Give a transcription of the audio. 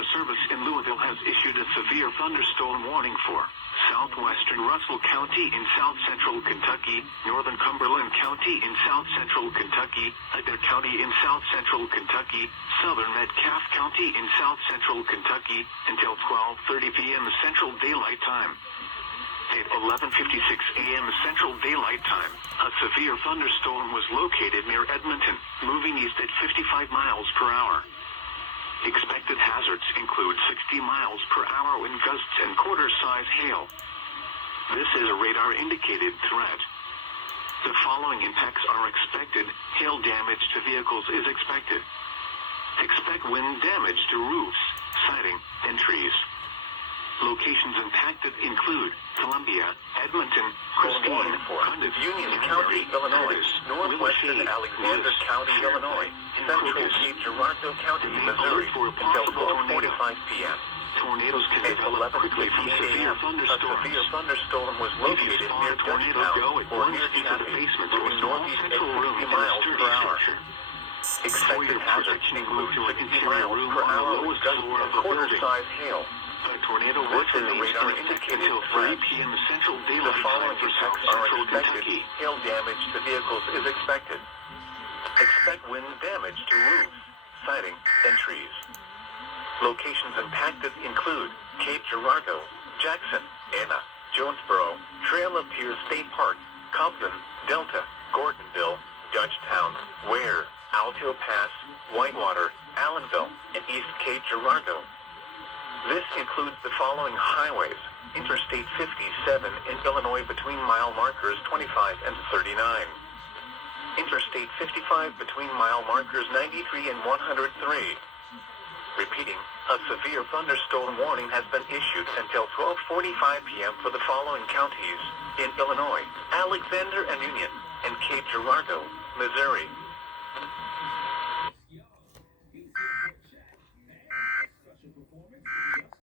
Weather Service in Louisville has issued a severe thunderstorm warning for southwestern Russell County in south-central Kentucky, northern Cumberland County in south-central Kentucky, Adair County in south-central Kentucky, southern Metcalfe County in south-central Kentucky, until 12:30 p.m. Central Daylight Time. At 11:56 a.m. Central Daylight Time, a severe thunderstorm was located near Edmonton, moving east at 55 miles per hour. Expected hazards include 60 miles per hour wind gusts and quarter-size hail. This is a radar-indicated threat. The following impacts are expected. Hail damage to vehicles is expected. Expect wind damage to roofs, siding, and trees. Locations impacted include Columbia, Edmonton, Christine, Union County, Illinois, northwestern Alexander County, Illinois, central Cape Girardeau County, Missouri, until 12:45 p.m. Tornadoes can At develop quickly from 11:58 severe a thunderstorms. severe thunderstorm was If you located spot near a tornado Dutchtown go at or once near into the Chatham, basement or moving small northeast at central room 60 in a miles sturdy per hour. structure. For Expected your hazards protection, include move to an 60 interior miles room per on the hour with lowest gusts floor and of the building. quarter-size hail. A tornado This watch is a remains in effect radar-indicated until threat. 3 p.m. Central The Daylight Time following for impacts are south-central expected. Kentucky. Hail damage to vehicles is expected. Expect wind damage to roofs, siding, and trees. Locations impacted include Cape Girardeau, Jackson, Anna, Jonesboro, Trail of Tears State Park, Compton, Delta, Gordonville, Dutchtown, Ware, Alto Pass, Whitewater, Allenville, and East Cape Girardeau. This includes the following highways: Interstate 57 in Illinois between mile markers 25 and 39. Interstate 55 between mile markers 93 and 103. Repeating, a severe thunderstorm warning has been issued until 12:45 p.m. for the following counties in Illinois: Alexander and Union, and Cape Girardeau, Missouri.